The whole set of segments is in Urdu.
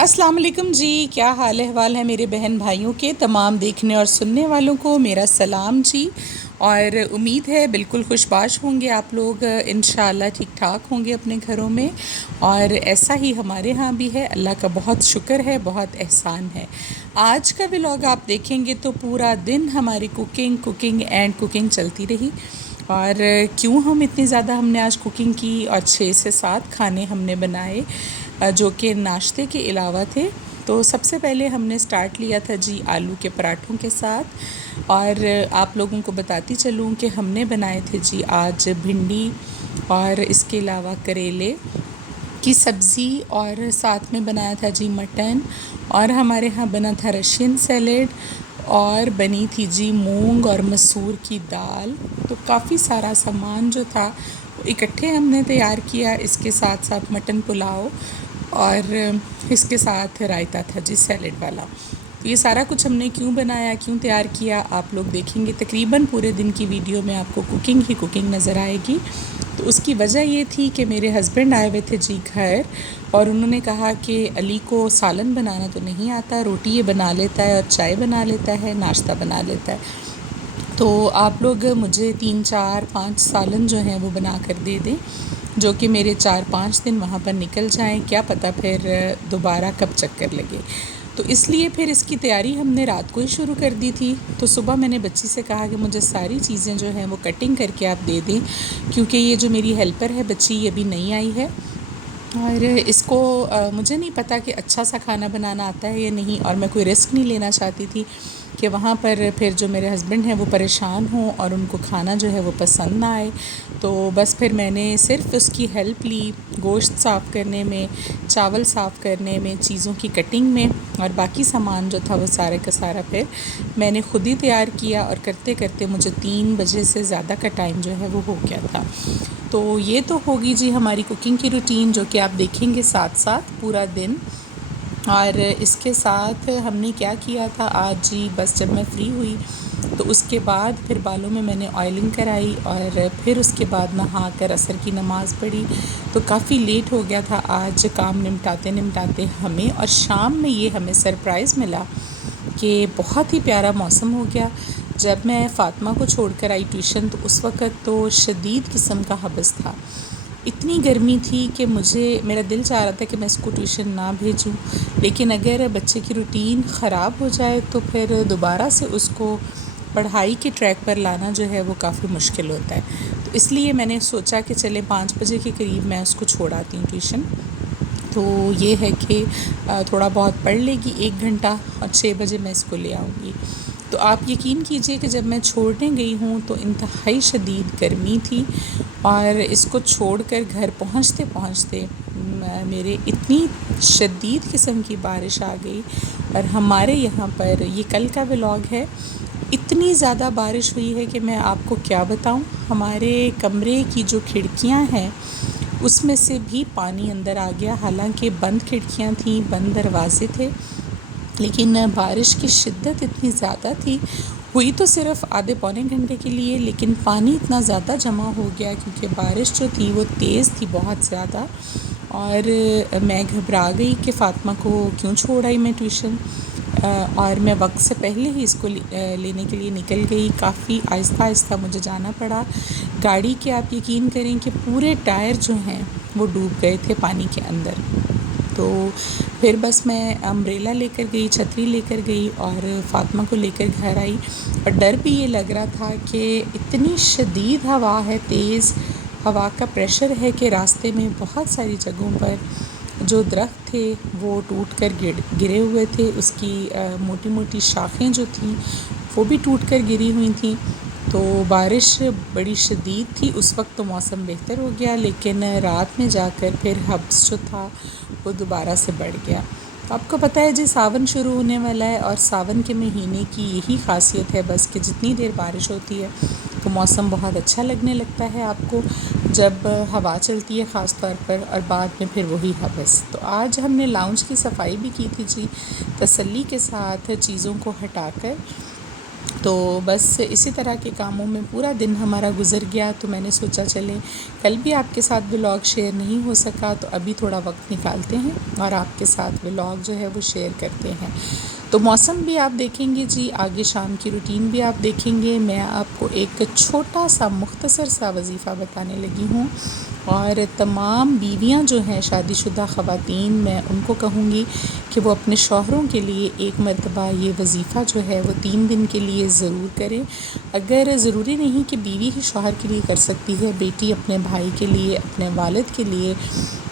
السلام علیکم جی، کیا حال احوال ہے میرے بہن بھائیوں کے؟ تمام دیکھنے اور سننے والوں کو میرا سلام جی، اور امید ہے بالکل خوش باش ہوں گے آپ لوگ، انشاءاللہ ٹھیک ٹھاک ہوں گے اپنے گھروں میں، اور ایسا ہی ہمارے ہاں بھی ہے۔ اللہ کا بہت شکر ہے، بہت احسان ہے۔ آج کا ولاگ آپ دیکھیں گے تو پورا دن ہماری کوکنگ اینڈ کوکنگ چلتی رہی۔ اور کیوں ہم نے آج کوکنگ کی، اور 6 سے 7 کھانے ہم نے بنائے جو کہ ناشتے کے علاوہ تھے۔ تو سب سے پہلے ہم نے سٹارٹ لیا تھا جی آلو کے پراٹھوں کے ساتھ، اور آپ لوگوں کو بتاتی چلوں کہ ہم نے بنائے تھے جی آج بھنڈی، اور اس کے علاوہ کریلے کی سبزی، اور ساتھ میں بنایا تھا جی مٹن، اور ہمارے ہاں بنا تھا رشین سیلیڈ، اور بنی تھی جی مونگ اور مسور کی دال۔ تو کافی سارا سامان جو تھا وہ اکٹھے ہم نے تیار کیا، اس کے ساتھ ساتھ مٹن پلاؤ، اور اس کے ساتھ رائتا تھا جی سیلیڈ والا۔ تو یہ سارا کچھ ہم نے کیوں بنایا، کیوں تیار کیا، آپ لوگ دیکھیں گے تقریباً پورے دن کی ویڈیو میں آپ کو کوکنگ ہی کوکنگ نظر آئے گی۔ تو اس کی وجہ یہ تھی کہ میرے ہسبینڈ آئے ہوئے تھے جی گھر، اور انہوں نے کہا کہ علی کو سالن بنانا تو نہیں آتا، روٹی یہ بنا لیتا ہے اور چائے بنا لیتا ہے، ناشتہ بنا لیتا ہے، تو آپ لوگ مجھے 3 4 5 سالن جو ہیں وہ بنا کر دے دیں، جو کہ میرے 4 5 دن وہاں پر نکل جائیں، کیا پتہ پھر دوبارہ کب چکر لگے۔ تو اس لیے پھر اس کی تیاری ہم نے رات کو ہی شروع کر دی تھی۔ تو صبح میں نے بچی سے کہا کہ مجھے ساری چیزیں جو ہیں وہ کٹنگ کر کے آپ دے دیں، کیونکہ یہ جو میری ہیلپر ہے بچی، یہ بھی نئی آئی ہے، اور اس کو مجھے نہیں پتہ کہ اچھا سا کھانا بنانا آتا ہے یا نہیں، اور میں کوئی رسک نہیں لینا چاہتی تھی کہ وہاں پر پھر جو میرے ہسبینڈ ہیں وہ پریشان ہوں اور ان کو کھانا جو ہے وہ پسند نہ آئے۔ تو بس پھر میں نے صرف اس کی ہیلپ لی گوشت صاف کرنے میں، چاول صاف کرنے میں، چیزوں کی کٹنگ میں، اور باقی سامان جو تھا وہ سارے کا سارا پھر میں نے خود ہی تیار کیا، اور کرتے کرتے مجھے 3 بجے سے زیادہ کا ٹائم جو ہے وہ ہو گیا تھا۔ تو یہ تو ہوگی جی ہماری کوکنگ کی روٹین، جو کہ آپ دیکھیں گے ساتھ ساتھ پورا دن۔ اور اس کے ساتھ ہم نے کیا کیا تھا آج جی، بس جب میں فری ہوئی تو اس کے بعد پھر بالوں میں نے آئلنگ کرائی، اور پھر اس کے بعد نہا کر عصر کی نماز پڑھی۔ تو کافی لیٹ ہو گیا تھا آج کام نمٹاتے ہمیں، اور شام میں یہ ہمیں سرپرائز ملا کہ بہت ہی پیارا موسم ہو گیا۔ جب میں فاطمہ کو چھوڑ کر آئی ٹیوشن تو اس وقت تو شدید قسم کا حبس تھا، اتنی گرمی تھی کہ میرا دل چاہ رہا تھا کہ میں اس کو ٹیوشن نہ بھیجوں، لیکن اگر بچے کی روٹین خراب ہو جائے تو پھر دوبارہ سے اس کو پڑھائی کے ٹریک پر لانا جو ہے وہ کافی مشکل ہوتا ہے۔ تو اس لیے میں نے سوچا کہ چلے 5 بجے کے قریب میں اس کو چھوڑ آتی ہوں ٹیوشن، تو یہ ہے کہ تھوڑا بہت پڑھ لے گی 1 گھنٹہ، اور 6 بجے میں اس کو لے آؤں گی۔ تو آپ یقین کیجئے کہ جب میں چھوڑنے گئی ہوں تو انتہائی شدید گرمی تھی، اور اس کو چھوڑ کر گھر پہنچتے پہنچتے میرے اتنی شدید قسم کی بارش آ گئی، اور ہمارے یہاں پر یہ کل کا ولاگ ہے، اتنی زیادہ بارش ہوئی ہے کہ میں آپ کو کیا بتاؤں۔ ہمارے کمرے کی جو کھڑکیاں ہیں اس میں سے بھی پانی اندر آ گیا، حالانکہ بند کھڑکیاں تھیں، بند دروازے تھے، لیکن بارش کی شدت اتنی زیادہ تھی، ہوئی تو صرف آدھے پونے گھنٹے کے لیے، لیکن پانی اتنا زیادہ جمع ہو گیا کیونکہ بارش جو تھی وہ تیز تھی بہت زیادہ، اور میں گھبرا گئی کہ فاطمہ کو کیوں چھوڑ آئی میں ٹیوشن، اور میں وقت سے پہلے ہی اس کو لینے کے لیے نکل گئی۔ کافی آہستہ آہستہ مجھے جانا پڑا، گاڑی کے آپ یقین کریں کہ پورے ٹائر جو ہیں وہ ڈوب گئے تھے پانی کے اندر۔ تو پھر بس میں امبریلا لے کر گئی، چھتری لے کر گئی، اور فاطمہ کو لے کر گھر آئی، اور ڈر بھی یہ لگ رہا تھا کہ اتنی شدید ہوا ہے، تیز ہوا کا پریشر ہے کہ راستے میں بہت ساری جگہوں پر جو درخت تھے وہ ٹوٹ کر گرے ہوئے تھے، اس کی موٹی موٹی شاخیں جو تھیں وہ بھی ٹوٹ کر گری ہوئی تھیں۔ تو بارش بڑی شدید تھی، اس وقت تو موسم بہتر ہو گیا، لیکن رات میں جا کر پھر حبس جو تھا وہ دوبارہ سے بڑھ گیا۔ آپ کو پتہ ہے جی ساون شروع ہونے والا ہے، اور ساون کے مہینے کی یہی خاصیت ہے بس کہ جتنی دیر بارش ہوتی ہے تو موسم بہت اچھا لگنے لگتا ہے آپ کو، جب ہوا چلتی ہے خاص طور پر، اور بعد میں پھر وہی حبس۔ تو آج ہم نے لاؤنج کی صفائی بھی کی تھی جی، تسلی کے ساتھ چیزوں کو ہٹا کر، تو بس اسی طرح کے کاموں میں پورا دن ہمارا گزر گیا، تو میں نے سوچا چلیں کل بھی آپ کے ساتھ ولاگ شیئر نہیں ہو سکا تو ابھی تھوڑا وقت نکالتے ہیں اور آپ کے ساتھ ولاگ جو ہے وہ شیئر کرتے ہیں۔ تو موسم بھی آپ دیکھیں گے جی، آگے شام کی روٹین بھی آپ دیکھیں گے۔ میں آپ کو ایک چھوٹا سا مختصر سا وظیفہ بتانے لگی ہوں، اور تمام بیویاں جو ہیں شادی شدہ خواتین، میں ان کو کہوں گی کہ وہ اپنے شوہروں کے لیے ایک مرتبہ یہ وظیفہ جو ہے وہ 3 دن کے لیے ضرور کریں۔ اگر ضروری نہیں کہ بیوی ہی شوہر کے لیے کر سکتی ہے، بیٹی اپنے بھائی کے لیے، اپنے والد کے لیے،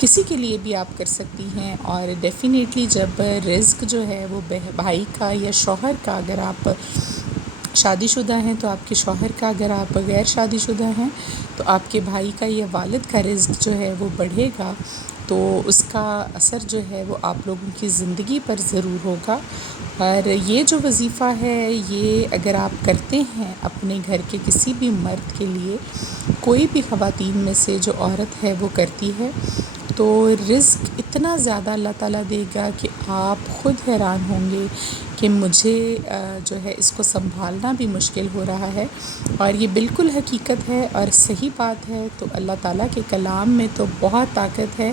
کسی کے لیے بھی آپ کر سکتی ہیں۔ اور ڈیفینیٹلی جب رزق جو ہے وہ بھائی کا یا شوہر کا، اگر آپ شادی شدہ ہیں تو آپ کے شوہر کا، اگر آپ غیر شادی شدہ ہیں تو آپ کے بھائی کا یا والد کا رزق جو ہے وہ بڑھے گا، تو اس کا اثر جو ہے وہ آپ لوگوں کی زندگی پر ضرور ہوگا۔ اور یہ جو وظیفہ ہے، یہ اگر آپ کرتے ہیں اپنے گھر کے کسی بھی مرد کے لیے، کوئی بھی خواتین میں سے جو عورت ہے وہ کرتی ہے، تو رزق اتنا زیادہ اللہ تعالیٰ دے گا کہ آپ خود حیران ہوں گے کہ مجھے جو ہے اس کو سنبھالنا بھی مشکل ہو رہا ہے۔ اور یہ بالکل حقیقت ہے اور صحیح بات ہے۔ تو اللہ تعالیٰ کے کلام میں تو بہت طاقت ہے،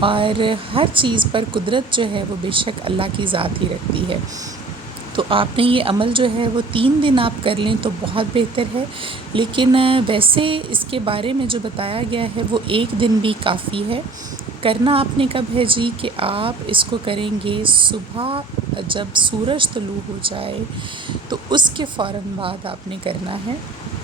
اور ہر چیز پر قدرت جو ہے وہ بے شک اللہ کی ذات ہی رکھتی ہے۔ تو آپ نے یہ عمل جو ہے وہ 3 دن آپ کر لیں تو بہت بہتر ہے، لیکن ویسے اس کے بارے میں جو بتایا گیا ہے وہ 1 دن بھی کافی ہے۔ کرنا آپ نے کب ہے جی، کہ آپ اس کو کریں گے صبح جب سورج طلوع ہو جائے تو اس کے فوراً بعد آپ نے کرنا ہے۔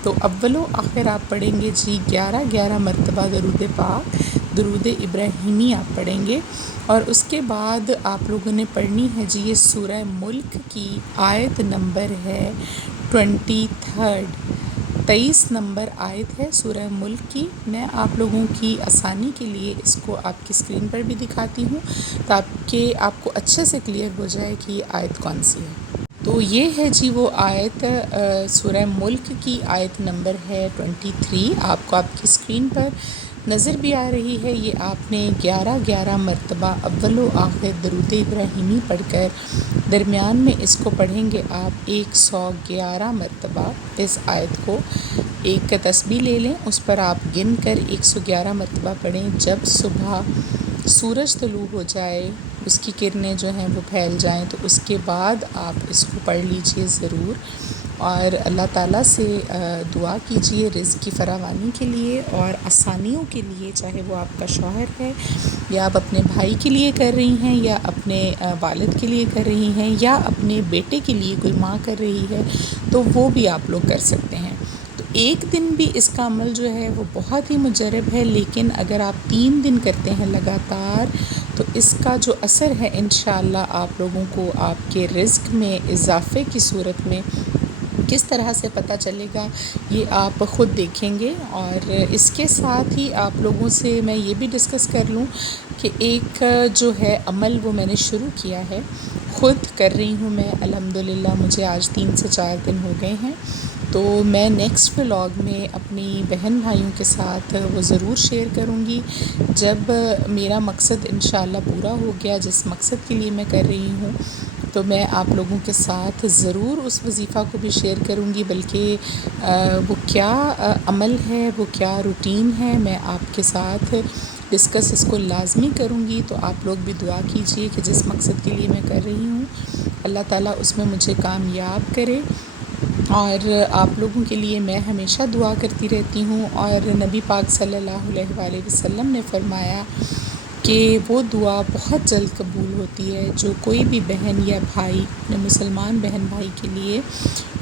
تو اول و آخر آپ پڑھیں گے جی 11 مرتبہ درود پاک، درود ابراہیمی آپ پڑھیں گے، اور اس کے بعد آپ لوگوں نے پڑھنی ہے جی، یہ سورہ ملک کی آیت نمبر ہے 23 نمبر آیت ہے سورہ ملک کی۔ میں آپ لوگوں کی آسانی کے لیے اس کو آپ کی اسکرین پر بھی دکھاتی ہوں تاکہ آپ کو اچھے سے کلیئر ہو جائے کہ یہ آیت کون سی ہے۔ تو یہ ہے جی وہ آیت، سورہ ملک کی آیت نمبر ہے 23، آپ کو آپ کی اسکرین پر نظر بھی آ رہی ہے۔ یہ آپ نے 11 مرتبہ اول و آخر درود ابراہیمی پڑھ کر درمیان میں اس کو پڑھیں گے آپ 111 مرتبہ۔ اس آیت کو ایک تسبیح لے لیں، اس پر آپ گن کر 111 مرتبہ پڑھیں۔ جب صبح سورج طلوع ہو جائے، اس کی کرنیں جو ہیں وہ پھیل جائیں، تو اس کے بعد آپ اس کو پڑھ لیجئے ضرور، اور اللہ تعالیٰ سے دعا کیجئے رزق کی فراوانی کے لیے اور آسانیوں کے لیے، چاہے وہ آپ کا شوہر ہے یا آپ اپنے بھائی کے لیے کر رہی ہیں، یا اپنے والد کے لیے کر رہی ہیں، یا اپنے بیٹے کے لیے کوئی ماں کر رہی ہے، تو وہ بھی آپ لوگ کر سکتے ہیں۔ تو 1 دن بھی اس کا عمل جو ہے وہ بہت ہی مجرب ہے، لیکن اگر آپ 3 دن کرتے ہیں لگاتار تو اس کا جو اثر ہے انشاءاللہ آپ لوگوں کو آپ کے رزق میں اضافے کی صورت میں کس طرح سے پتہ چلے گا، یہ آپ خود دیکھیں گے۔ اور اس کے ساتھ ہی آپ لوگوں سے میں یہ بھی ڈسکس کر لوں کہ ایک جو ہے عمل وہ میں نے شروع کیا ہے، خود کر رہی ہوں میں الحمدللہ، مجھے آج 3 سے 4 دن ہو گئے ہیں۔ تو میں نیکسٹ ولاگ میں اپنی بہن بھائیوں کے ساتھ وہ ضرور شیئر کروں گی، جب میرا مقصد انشاءاللہ پورا ہو گیا، جس مقصد کے لیے میں کر رہی ہوں، تو میں آپ لوگوں کے ساتھ ضرور اس وظیفہ کو بھی شیئر کروں گی، بلکہ وہ کیا عمل ہے، وہ کیا روٹین ہے، میں آپ کے ساتھ ڈسکس اس کو لازمی کروں گی۔ تو آپ لوگ بھی دعا کیجئے کہ جس مقصد کے لیے میں کر رہی ہوں اللہ تعالیٰ اس میں مجھے کامیاب کرے۔ اور آپ لوگوں کے لیے میں ہمیشہ دعا کرتی رہتی ہوں، اور نبی پاک صلی اللہ علیہ وآلہ وسلم نے فرمایا کہ وہ دعا بہت جلد قبول ہوتی ہے جو کوئی بھی بہن یا بھائی اپنے مسلمان بہن بھائی کے لیے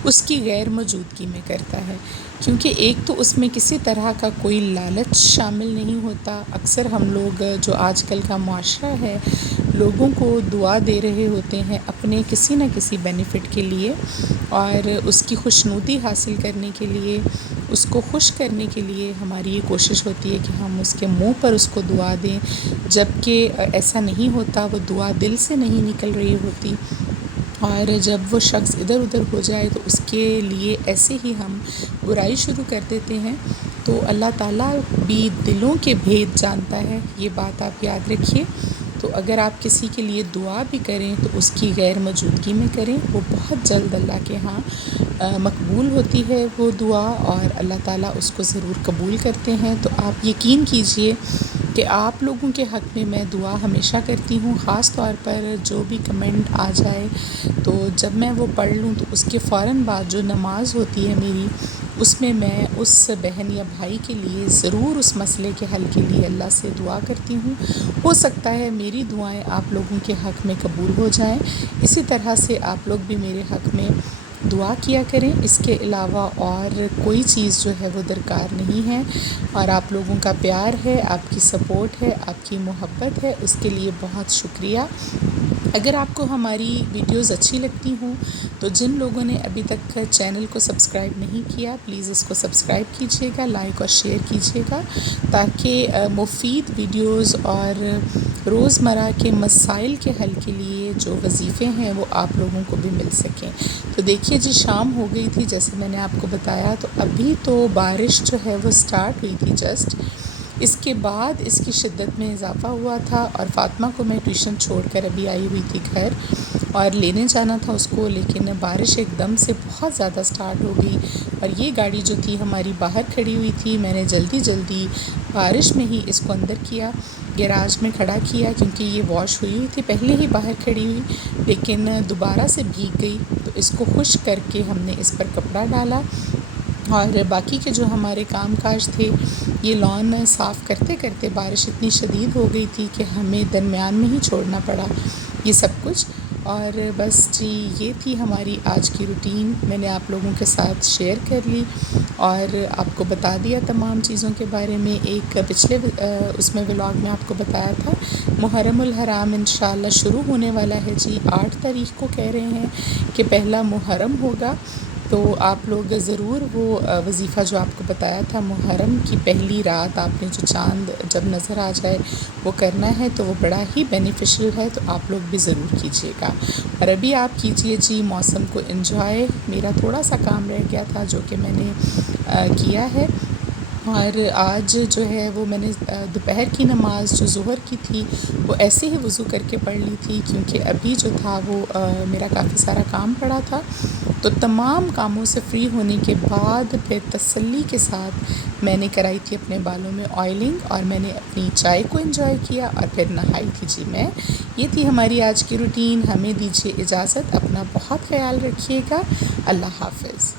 اس کی غیر موجودگی میں کرتا ہے، کیونکہ ایک تو اس میں کسی طرح کا کوئی لالچ شامل نہیں ہوتا۔ اکثر ہم لوگ جو آج کل کا معاشرہ ہے، لوگوں کو دعا دے رہے ہوتے ہیں اپنے کسی نہ کسی بینیفٹ کے لیے، اور اس کی خوشنودی حاصل کرنے کے لیے، اس کو خوش کرنے کے لیے ہماری یہ کوشش ہوتی ہے کہ ہم اس کے منہ پر اس کو دعا دیں، جب کہ ایسا نہیں ہوتا، وہ دعا دل سے نہیں نکل رہی ہوتی، اور جب وہ شخص ادھر ادھر ہو جائے تو اس کے لیے ایسے ہی ہم برائی شروع کر دیتے ہیں۔ تو اللہ تعالیٰ بھی دلوں کے بھید جانتا ہے، یہ بات آپ یاد رکھیے۔ تو اگر آپ کسی کے لیے دعا بھی کریں تو اس کی غیر موجودگی میں کریں، وہ بہت جلد اللہ کے ہاں مقبول ہوتی ہے وہ دعا، اور اللہ تعالیٰ اس کو ضرور قبول کرتے ہیں۔ تو آپ یقین کیجئے کہ آپ لوگوں کے حق میں دعا ہمیشہ کرتی ہوں، خاص طور پر جو بھی کمنٹ آ جائے تو جب میں وہ پڑھ لوں تو اس کے فوراً بعد جو نماز ہوتی ہے میری، اس میں اس بہن یا بھائی کے لیے ضرور اس مسئلے کے حل کے لیے اللہ سے دعا کرتی ہوں۔ ہو سکتا ہے میری دعائیں آپ لوگوں کے حق میں قبول ہو جائیں، اسی طرح سے آپ لوگ بھی میرے حق میں دعا کیا کریں۔ اس کے علاوہ اور کوئی چیز جو ہے وہ درکار نہیں ہے، اور آپ لوگوں کا پیار ہے، آپ کی سپورٹ ہے، آپ کی محبت ہے، اس کے لیے بہت شکریہ۔ اگر آپ کو ہماری ویڈیوز اچھی لگتی ہوں تو جن لوگوں نے ابھی تک چینل کو سبسکرائب نہیں کیا پلیز اس کو سبسکرائب کیجیے گا، لائک اور شیئر کیجیے گا، تاکہ مفید ویڈیوز اور روزمرہ کے مسائل کے حل کے لیے جو وظیفے ہیں وہ آپ لوگوں کو بھی مل سکیں۔ تو دیکھیے جی، شام ہو گئی تھی جیسے میں نے آپ کو بتایا، تو ابھی تو بارش جو ہے وہ سٹارٹ ہوئی تھی جسٹ، اس کے بعد اس کی شدت میں اضافہ ہوا تھا، اور فاطمہ کو میں ٹیوشن چھوڑ کر ابھی آئی ہوئی تھی گھر، اور لینے جانا تھا اس کو، لیکن بارش ایک دم سے بہت زیادہ سٹارٹ ہو گئی، اور یہ گاڑی جو تھی ہماری باہر کھڑی ہوئی تھی، میں نے جلدی بارش میں ہی اس کو اندر کیا، گیراج میں کھڑا کیا، کیونکہ یہ واش ہوئی ہوئی تھی پہلے ہی باہر کھڑی ہوئی، لیکن دوبارہ سے بھیگ گئی، تو اس کو خشک کر کے ہم نے اس پر کپڑا ڈالا، اور باقی کے جو ہمارے کام کاج تھے، یہ لان صاف کرتے کرتے بارش اتنی شدید ہو گئی تھی کہ ہمیں درمیان میں ہی چھوڑنا پڑا یہ سب کچھ۔ اور بس جی، یہ تھی ہماری آج کی روٹین، میں نے آپ لوگوں کے ساتھ شیئر کر لی اور آپ کو بتا دیا تمام چیزوں کے بارے میں۔ ایک پچھلے اس میں ولاگ میں آپ کو بتایا تھا محرم الحرام انشاءاللہ شروع ہونے والا ہے جی، 8 تاریخ کو کہہ رہے ہیں کہ پہلا محرم ہوگا، تو آپ لوگ ضرور وہ وظیفہ جو آپ کو بتایا تھا محرم کی پہلی رات آپ نے جو چاند جب نظر آ جائے وہ کرنا ہے، تو وہ بڑا ہی بینیفیشل ہے، تو آپ لوگ بھی ضرور کیجیے گا، اور ابھی آپ کیجیے جی موسم کو انجوائے۔ میرا تھوڑا سا کام رہ گیا تھا جو کہ میں نے کیا ہے، اور آج جو ہے وہ میں نے دوپہر کی نماز جو ظہر کی تھی وہ ایسے ہی وضو کر کے پڑھ لی تھی، کیونکہ ابھی جو تھا وہ میرا کافی سارا کام پڑا تھا، تو تمام کاموں سے فری ہونے کے بعد پھر تسلی کے ساتھ میں نے کرائی تھی اپنے بالوں میں آئلنگ، اور میں نے اپنی چائے کو انجوائے کیا، اور پھر نہائی تھی جی میں۔ یہ تھی ہماری آج کی روٹین، ہمیں دیجیے اجازت، اپنا بہت خیال رکھیے گا، اللہ حافظ۔